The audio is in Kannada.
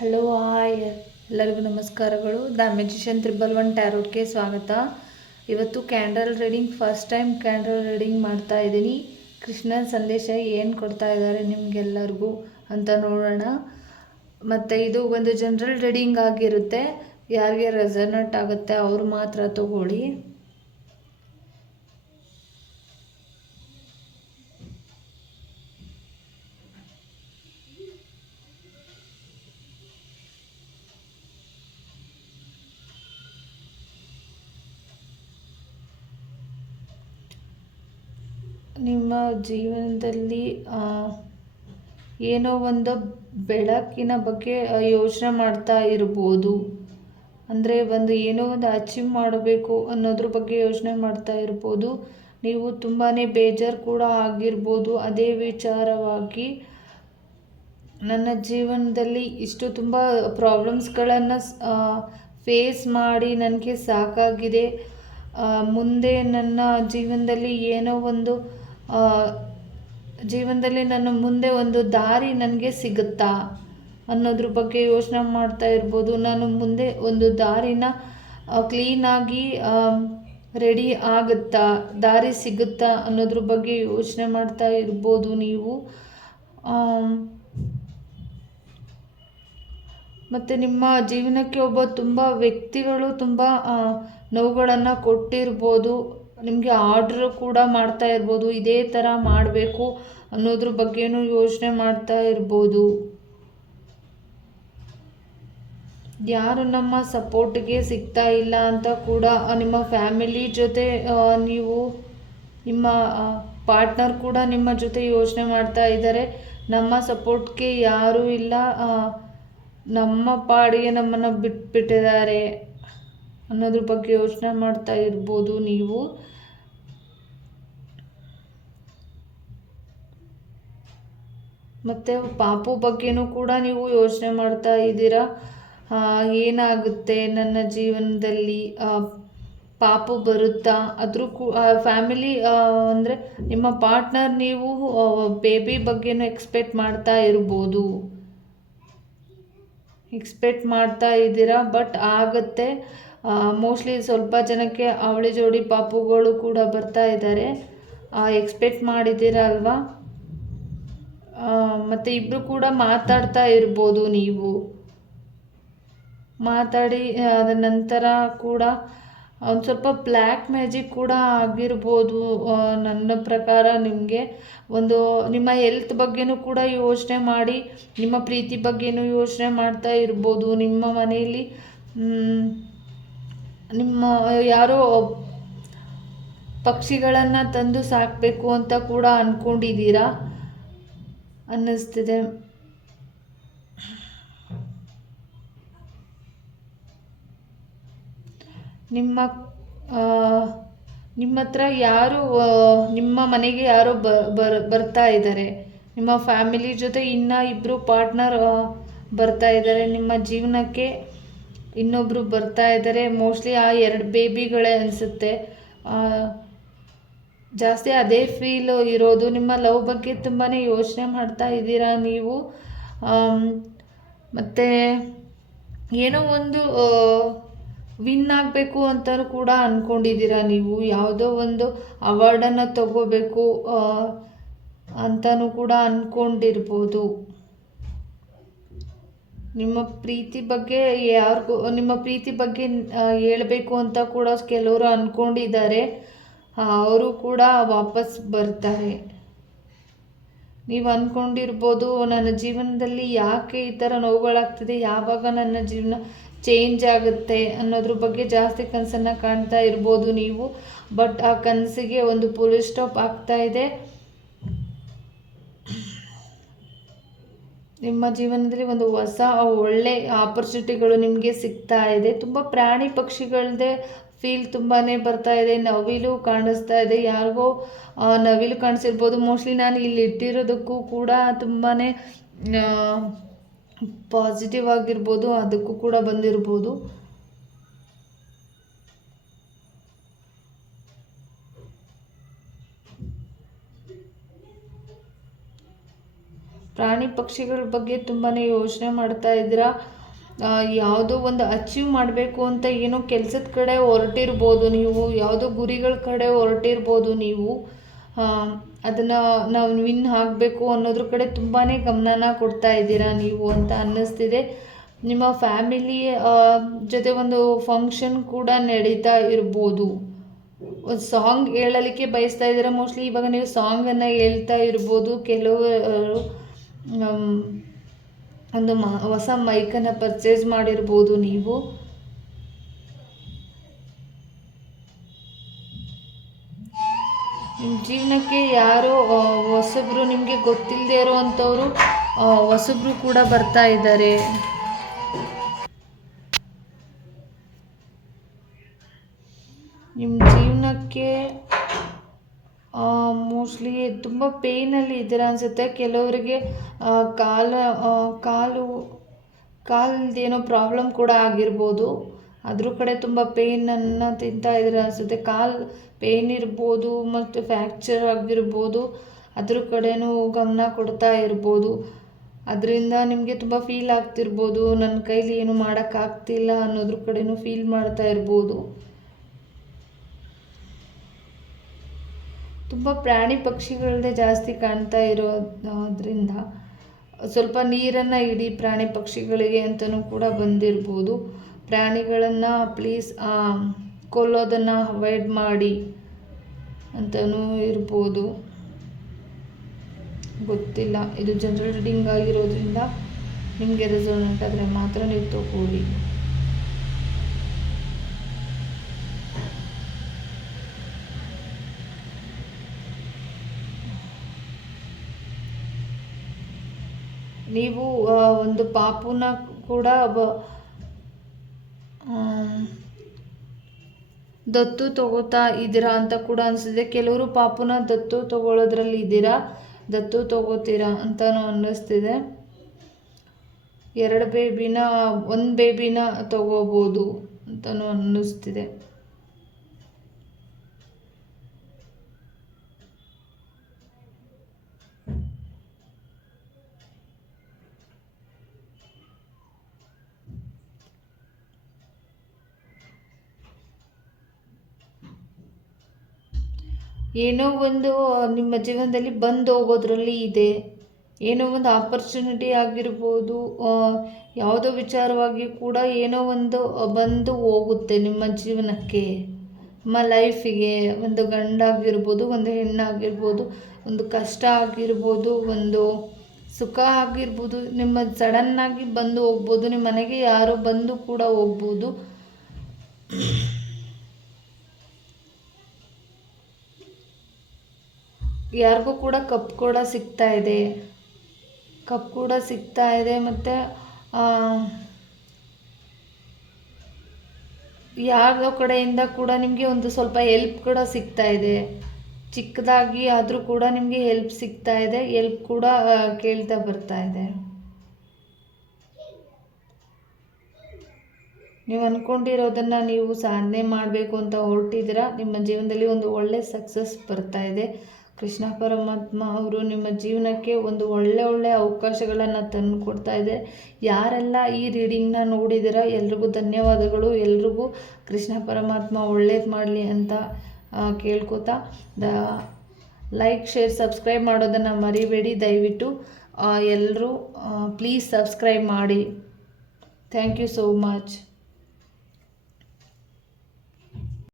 ಹಲೋ, ಹಾಯ್ ಎಲ್ಲರಿಗೂ ನಮಸ್ಕಾರಗಳು. ದ ಮೆಜಿಷಿಯನ್ ತ್ರಿಬಲ್ ಒನ್ ಟ್ಯಾರೋಟ್ಗೆ ಸ್ವಾಗತ. ಇವತ್ತು candle reading, first time candle reading ಮಾಡ್ತಾ ಇದ್ದೀನಿ. ಕೃಷ್ಣನ ಸಂದೇಶ ಏನು ಕೊಡ್ತಾ ಇದ್ದಾರೆ ನಿಮಗೆಲ್ಲರಿಗೂ ಅಂತ ನೋಡೋಣ. ಮತ್ತು ಇದು ಒಂದು ಜನರಲ್ ರೀಡಿಂಗ್ ಆಗಿರುತ್ತೆ. ಯಾರಿಗೆ ರೆಸರ್ನಟ್ ಆಗುತ್ತೆ ಅವರು ಮಾತ್ರ ತಗೊಳ್ಳಿ. ನಿಮ್ಮ ಜೀವನದಲ್ಲಿ ಏನೋ ಒಂದು ಬೆಳಕಿನ ಬಗ್ಗೆ ಯೋಚನೆ ಮಾಡ್ತಾ ಇರ್ಬೋದು. ಅಂದರೆ ಒಂದು ಏನೋ ಒಂದು ಅಚೀವ್ ಮಾಡಬೇಕು ಅನ್ನೋದ್ರ ಬಗ್ಗೆ ಯೋಚನೆ ಮಾಡ್ತಾ ಇರ್ಬೋದು. ನೀವು ತುಂಬಾ ಬೇಜಾರು ಕೂಡ ಆಗಿರ್ಬೋದು. ಅದೇ ವಿಚಾರವಾಗಿ ನನ್ನ ಜೀವನದಲ್ಲಿ ಇಷ್ಟು ತುಂಬ ಪ್ರಾಬ್ಲಮ್ಸ್ಗಳನ್ನು ಫೇಸ್ ಮಾಡಿ ನನಗೆ ಸಾಕಾಗಿದೆ. ಮುಂದೆ ನನ್ನ ಜೀವನದಲ್ಲಿ ಏನೋ ಒಂದು ಜೀವನದಲ್ಲಿ ನನ್ನ ಮುಂದೆ ಒಂದು ದಾರಿ ನನಗೆ ಸಿಗುತ್ತಾ ಅನ್ನೋದ್ರ ಬಗ್ಗೆ ಯೋಚನೆ ಮಾಡ್ತಾ ಇರ್ಬೋದು. ನಾನು ಮುಂದೆ ಒಂದು ದಾರಿನ ಕ್ಲೀನಾಗಿ ರೆಡಿ ಆಗುತ್ತಾ, ದಾರಿ ಸಿಗುತ್ತಾ ಅನ್ನೋದ್ರ ಬಗ್ಗೆ ಯೋಚನೆ ಮಾಡ್ತಾ ಇರ್ಬೋದು ನೀವು. ಮತ್ತು ನಿಮ್ಮ ಜೀವನಕ್ಕೆ ಒಬ್ಬ ತುಂಬ ವ್ಯಕ್ತಿಗಳು ತುಂಬ ನೋವುಗಳನ್ನು ಕೊಟ್ಟಿರ್ಬೋದು. ನಿಮಗೆ ಆರ್ಡ್ರ್ ಕೂಡ ಮಾಡ್ತಾ ಇರ್ಬೋದು, ಇದೇ ಥರ ಮಾಡಬೇಕು ಅನ್ನೋದ್ರ ಬಗ್ಗೆನೂ ಯೋಚನೆ ಮಾಡ್ತಾ ಇರ್ಬೋದು. ಯಾರು ನಮ್ಮ ಸಪೋರ್ಟ್ಗೆ ಸಿಗ್ತಾ ಇಲ್ಲ ಅಂತ ಕೂಡ ನಿಮ್ಮ ಫ್ಯಾಮಿಲಿ ಜೊತೆ ನೀವು ನಿಮ್ಮ ಪಾರ್ಟ್ನರ್ ಕೂಡ ನಿಮ್ಮ ಜೊತೆ ಯೋಚನೆ ಮಾಡ್ತಾ ಇದ್ದಾರೆ. ನಮ್ಮ ಸಪೋರ್ಟ್ಗೆ ಯಾರೂ ಇಲ್ಲ ನಮ್ಮ ಪಾಡಿಗೆ ನಮ್ಮನ್ನು ಬಿಟ್ಬಿಟ್ಟಿದ್ದಾರೆ. ಅನ್ನೋದ್ರ ಬಗ್ಗೆ ಯೋಚನೆ ಮಾಡ್ತಾ ಇರ್ಬೋದು ನೀವು. ಮತ್ತು ಪಾಪು ಬಗ್ಗೆನೂ ಕೂಡ ನೀವು ಯೋಚನೆ ಮಾಡ್ತಾ ಇದ್ದೀರಾ? ಏನಾಗುತ್ತೆ ನನ್ನ ಜೀವನದಲ್ಲಿ? ಪಾಪು ಬರುತ್ತಾ? ಅದ್ರ ಕೂ ಫ್ಯಾಮಿಲಿ ಅಂದರೆ ನಿಮ್ಮ ಪಾರ್ಟ್ನರ್ ನೀವು ಬೇಬಿ ಬಗ್ಗೆನೂ ಎಕ್ಸ್ಪೆಕ್ಟ್ ಮಾಡ್ತಾ ಇರ್ಬೋದು. ಎಕ್ಸ್ಪೆಕ್ಟ್ ಮಾಡ್ತಾ ಇದ್ದೀರಾ? ಬಟ್ ಆಗುತ್ತೆ ಮೋಸ್ಟ್ಲಿ ಸ್ವಲ್ಪ ಜನಕ್ಕೆ ಅವಳಿ ಜೋಡಿ ಪಾಪುಗಳು ಕೂಡ ಬರ್ತಾ ಇದ್ದಾರೆ. ಎಕ್ಸ್ಪೆಕ್ಟ್ ಮಾಡಿದ್ದೀರಾ ಅಲ್ವಾ? ಮತ್ತು ಇಬ್ಬರು ಕೂಡ ಮಾತಾಡ್ತಾ ಇರ್ಬೋದು ನೀವು. ಮಾತಾಡಿ ಅದ ನಂತರ ಕೂಡ ಒಂದು ಸ್ವಲ್ಪ ಬ್ಲ್ಯಾಕ್ ಮ್ಯಾಜಿಕ್ ಕೂಡ ಆಗಿರ್ಬೋದು. ನನ್ನ ಪ್ರಕಾರ ನಿಮಗೆ ಒಂದು, ನಿಮ್ಮ ಹೆಲ್ತ್ ಬಗ್ಗೆನೂ ಕೂಡ ಯೋಚನೆ ಮಾಡಿ, ನಿಮ್ಮ ಪ್ರೀತಿ ಬಗ್ಗೆನೂ ಯೋಚನೆ ಮಾಡ್ತಾ ಇರ್ಬೋದು. ನಿಮ್ಮ ಮನೆಯಲ್ಲಿ ನಿಮ್ಮ, ಯಾರೋ ಪಕ್ಷಿಗಳನ್ನು ತಂದು ಸಾಕಬೇಕು ಅಂತ ಕೂಡ ಅಂದ್ಕೊಂಡಿದ್ದೀರಾ ಅನ್ನಿಸ್ತಿದೆ. ನಿಮ್ಮ ನಿಮ್ಮ ಹತ್ರ ಯಾರು ನಿಮ್ಮ ಮನೆಗೆ ಯಾರೋ ಬರ್ತಾ ಇದ್ದಾರೆ. ನಿಮ್ಮ ಫ್ಯಾಮಿಲಿ ಜೊತೆ ಇನ್ನೂ ಇಬ್ಬರು ಪಾರ್ಟ್ನರ್ ಬರ್ತಾ ಇದ್ದಾರೆ. ನಿಮ್ಮ ಜೀವನಕ್ಕೆ ಇನ್ನೊಬ್ಬರು ಬರ್ತಾ ಇದ್ದಾರೆ ಮೋಸ್ಟ್ಲಿ ಆ ಎರಡು ಬೇಬಿಗಳೇ ಅನಿಸುತ್ತೆ. ಜಾಸ್ತಿ ಅದೇ ಫೀಲ್ ಇರೋದು. ನಿಮ್ಮ ಲವ್ ಬಗ್ಗೆ ತುಂಬಾ ಯೋಚನೆ ಮಾಡ್ತಾ ಇದ್ದೀರಾ ನೀವು? ಮತ್ತು ಏನೋ ಒಂದು ವಿನ್ ಆಗಬೇಕು ಅಂತ ಕೂಡ ಅಂದ್ಕೊಂಡಿದ್ದೀರಾ ನೀವು? ಯಾವುದೋ ಒಂದು ಅವಾರ್ಡನ್ನು ತಗೋಬೇಕು ಅಂತಲೂ ಕೂಡ ಅಂದ್ಕೊಂಡಿರ್ಬೋದು ನಿಮ್ಮ ಪ್ರೀತಿ ಬಗ್ಗೆ ಯಾರಿಗೂ, ನಿಮ್ಮ ಪ್ರೀತಿ ಬಗ್ಗೆ ಹೇಳಬೇಕು ಅಂತ ಕೂಡ ಕೆಲವರು ಅಂದ್ಕೊಂಡಿದ್ದಾರೆ ಅವರು ಕೂಡ ವಾಪಸ್ ಬರ್ತಾರೆ. ನೀವು ಅಂದ್ಕೊಂಡಿರ್ಬೋದು ನನ್ನ ಜೀವನದಲ್ಲಿ ಯಾಕೆ ಈ ಥರ ನೋವುಗಳಾಗ್ತಿದೆ, ಯಾವಾಗ ನನ್ನ ಜೀವನ ಚೇಂಜ್ ಆಗುತ್ತೆ ಅನ್ನೋದ್ರ ಬಗ್ಗೆ ಜಾಸ್ತಿ ಕನಸನ್ನು ಕಾಣ್ತಾ ಇರ್ಬೋದು ನೀವು. ಬಟ್ ಆ ಕನಸಿಗೆ ಒಂದು ಪುಲ್ ಸ್ಟಾಪ್ ಆಗ್ತಾ ಇದೆ. ನಿಮ್ಮ ಜೀವನದಲ್ಲಿ ಒಂದು ಹೊಸ ಒಳ್ಳೆ ಆಪರ್ಚುನಿಟಿಗಳು ನಿಮಗೆ ಸಿಗ್ತಾ ಇದೆ. ತುಂಬ ಪ್ರಾಣಿ ಪಕ್ಷಿಗಳದೇ ಫೀಲ್ ತುಂಬಾ ಬರ್ತಾ ಇದೆ. ನವಿಲು ಕಾಣಿಸ್ತಾ ಇದೆ. ಯಾರಿಗೋ ನವಿಲು ಕಾಣಿಸಿರ್ಬೋದು. ಮೋಸ್ಟ್ಲಿ ನಾನು ಇಲ್ಲಿ ಇಟ್ಟಿರೋದಕ್ಕೂ ಕೂಡ ತುಂಬಾ ಪಾಸಿಟಿವ್ ಆಗಿರ್ಬೋದು. ಅದಕ್ಕೂ ಕೂಡ ಬಂದಿರ್ಬೋದು. ಪ್ರಾಣಿ ಪಕ್ಷಿಗಳ ಬಗ್ಗೆ ತುಂಬಾ ಯೋಚನೆ ಮಾಡ್ತಾ ಇದ್ದೀರಾ? ಯಾವುದೋ ಒಂದು ಅಚೀವ್ ಮಾಡಬೇಕು ಅಂತ ಏನೋ ಕೆಲಸದ ಕಡೆ ಹೊರಟಿರ್ಬೋದು ನೀವು, ಯಾವುದೋ ಗುರಿಗಳ ಕಡೆ ಹೊರಟಿರ್ಬೋದು ನೀವು. ಅದನ್ನು ನಾವು ವಿನ್ ಆಗಬೇಕು ಅನ್ನೋದ್ರ ಕಡೆ ತುಂಬಾ ಗಮನನ ಕೊಡ್ತಾ ಇದ್ದೀರಾ ನೀವು ಅಂತ ಅನ್ನಿಸ್ತಿದೆ. ನಿಮ್ಮ ಫ್ಯಾಮಿಲಿ ಜೊತೆ ಒಂದು ಫಂಕ್ಷನ್ ಕೂಡ ನಡೀತಾ ಇರ್ಬೋದು. ಒಂದು ಸಾಂಗ್ ಹೇಳಲಿಕ್ಕೆ ಬಯಸ್ತಾ ಇದ್ದೀರಾ ಮೋಸ್ಟ್ಲಿ? ಇವಾಗ ನೀವು ಸಾಂಗನ್ನು ಹೇಳ್ತಾ ಇರ್ಬೋದು. ಕೆಲವರು ಒಂದು ಮ, ಹೊಸ ಮೈಕನ್ನು ಪರ್ಚೇಸ್ ಮಾಡಿರ್ಬೋದು ನೀವು. ನಿಮ್ಮ ಜೀವನಕ್ಕೆ ಯಾರೋ ಹೊಸಬ್ರು ನಿಮಗೆ ಗೊತ್ತಿಲ್ಲದೆ ಇರೋ ಅಂಥವ್ರು ಹೊಸಬ್ರು ಕೂಡ ಬರ್ತಾ ಇದ್ದಾರೆ. ನಿಮ್ಮ ಜೀವನಕ್ಕೆ ಮೋಸ್ಟ್ಲಿ ತುಂಬ ಪೇಯ್ನಲ್ಲಿ ಇದ್ದೀರ ಅನಿಸುತ್ತೆ. ಕೆಲವರಿಗೆ ಕಾಲ ಕಾಲು, ಕಾಲ್ದೇನೋ ಪ್ರಾಬ್ಲಮ್ ಕೂಡ ಆಗಿರ್ಬೋದು. ಅದ್ರ ಕಡೆ ತುಂಬ ಪೇಯ್ನನ್ನು ತಿಂತಾ ಇದ್ದೀರ ಅನಿಸುತ್ತೆ. ಕಾಲು ಪೇಯ್ನ್ ಇರ್ಬೋದು, ಮತ್ತು ಫ್ಯಾಕ್ಚರ್ ಆಗಿರ್ಬೋದು. ಅದ್ರ ಕಡೆನೂ ಗಮನ ಕೊಡ್ತಾ ಇರ್ಬೋದು. ಅದರಿಂದ ನಿಮಗೆ ತುಂಬ ಫೀಲ್ ಆಗ್ತಿರ್ಬೋದು. ನನ್ನ ಕೈಲಿ ಏನು ಮಾಡೋಕ್ಕಾಗ್ತಿಲ್ಲ ಅನ್ನೋದ್ರ ಕಡೆನೂ ಫೀಲ್ ಮಾಡ್ತಾ ಇರ್ಬೋದು. ತುಂಬ ಪ್ರಾಣಿ ಪಕ್ಷಿಗಳದ್ದೇ ಜಾಸ್ತಿ ಕಾಣ್ತಾ ಇರೋದ್ರಿಂದ ಸ್ವಲ್ಪ ನೀರನ್ನು ಇಡಿ ಪ್ರಾಣಿ ಪಕ್ಷಿಗಳಿಗೆ ಅಂತಲೂ ಕೂಡ ಬಂದಿರ್ಬೋದು. ಪ್ರಾಣಿಗಳನ್ನು ಪ್ಲೀಸ್ ಕೊಲ್ಲೋದನ್ನು ಅವಾಯ್ಡ್ ಮಾಡಿ ಅಂತಲೂ ಇರ್ಬೋದು. ಗೊತ್ತಿಲ್ಲ, ಇದು ಜನರಲ್ ರೀಡಿಂಗ್ ಆಗಿರೋದ್ರಿಂದ ನಿಮಗೆ ರೆಸೋನೆಂಟ್ ಆದರೆ ಮಾತ್ರ ನೀವು ತಗೊಳ್ಳಿ ನೀವು ಒಂದು ಪಾಪುನ ಕೂಡ ದತ್ತು ತಗೋತಾ ಇದ್ದೀರಾ ಅಂತ ಕೂಡ ಅನಿಸಿದೆ ಕೆಲವರು ಪಾಪುನ ದತ್ತು ತಗೊಳ್ಳೋದ್ರಲ್ಲಿ ಇದ್ದೀರಾ, ದತ್ತು ತಗೋತೀರಾ ಅಂತಲೂ ಅನ್ನಿಸ್ತಿದೆ. ಎರಡು ಬೇಬಿನ, ಒಂದು ಬೇಬಿನ ತಗೋಬೋದು ಅಂತಲೂ ಅನ್ನಿಸ್ತಿದೆ. ಏನೋ ಒಂದು ನಿಮ್ಮ ಜೀವನದಲ್ಲಿ ಬಂದು ಹೋಗೋದ್ರಲ್ಲಿ ಇದೆ. ಏನೋ ಒಂದು ಆಪರ್ಚುನಿಟಿ ಆಗಿರ್ಬೋದು ಯಾವುದೋ ವಿಚಾರವಾಗಿ ಕೂಡ ಏನೋ ಒಂದು ಬಂದು ಹೋಗುತ್ತೆ ನಿಮ್ಮ ಜೀವನಕ್ಕೆ. ನಿಮ್ಮ ಲೈಫಿಗೆ ಒಂದು ಗಂಡಾಗಿರ್ಬೋದು, ಒಂದು ಹೆಣ್ಣಾಗಿರ್ಬೋದು, ಒಂದು ಕಷ್ಟ ಆಗಿರ್ಬೋದು, ಒಂದು ಸುಖ ಆಗಿರ್ಬೋದು, ನಿಮ್ಮ ಸಡನ್ನಾಗಿ ಬಂದು ಹೋಗ್ಬೋದು, ನಿಮ್ಮ ಮನೆಗೆ ಯಾರೋ ಬಂದು ಕೂಡ ಹೋಗ್ಬೋದು. ಯಾರಿಗೂ ಕೂಡ ಕಪ್ ಕೂಡ ಸಿಗ್ತಾ ಇದೆ. ಕಪ್ ಕೂಡ ಸಿಗ್ತಾ ಇದೆ ಮತ್ತು ಯಾರೋ ಕಡೆಯಿಂದ ಕೂಡ ನಿಮಗೆ ಒಂದು ಸ್ವಲ್ಪ ಹೆಲ್ಪ್ ಕೂಡ ಸಿಗ್ತಾ ಇದೆ. ಚಿಕ್ಕದಾಗಿ ಆದರೂ ಕೂಡ ನಿಮಗೆ ಹೆಲ್ಪ್ ಸಿಗ್ತಾ ಇದೆ. ಹೆಲ್ಪ್ ಕೂಡ ಕೇಳ್ತಾ ಬರ್ತಾ ಇದೆ. ನೀವು ಅಂದ್ಕೊಂಡಿರೋದನ್ನು ನೀವು ಸಾಧನೆ ಮಾಡಬೇಕು ಅಂತ ಹೊರಟಿದ್ದೀರಾ. ನಿಮ್ಮ ಜೀವನದಲ್ಲಿ ಒಂದು ಒಳ್ಳೆ ಸಕ್ಸಸ್ ಬರ್ತಾ ಇದೆ. ಕೃಷ್ಣ ಪರಮಾತ್ಮ ಅವರು ನಿಮ್ಮ ಜೀವನಕ್ಕೆ ಒಂದು ಒಳ್ಳೆ ಒಳ್ಳೆಯ ಅವಕಾಶಗಳನ್ನು ತಂದು ಕೊಡ್ತಾ ಇದೆ. ಯಾರೆಲ್ಲ ಈ ರೀಡಿಂಗ್ನ ನೋಡಿದಿರ, ಎಲ್ರಿಗೂ ಧನ್ಯವಾದಗಳು. ಎಲ್ರಿಗೂ ಕೃಷ್ಣ ಪರಮಾತ್ಮ ಒಳ್ಳೇದು ಮಾಡಲಿ ಅಂತ ಕೇಳ್ಕೊತಾ, ದ, ಲೈಕ್, ಶೇರ್, ಸಬ್ಸ್ಕ್ರೈಬ್ ಮಾಡೋದನ್ನು ಮರಿಬೇಡಿ. ದಯವಿಟ್ಟು ಎಲ್ಲರೂ ಪ್ಲೀಸ್ ಸಬ್ಸ್ಕ್ರೈಬ್ ಮಾಡಿ. Thank you so much.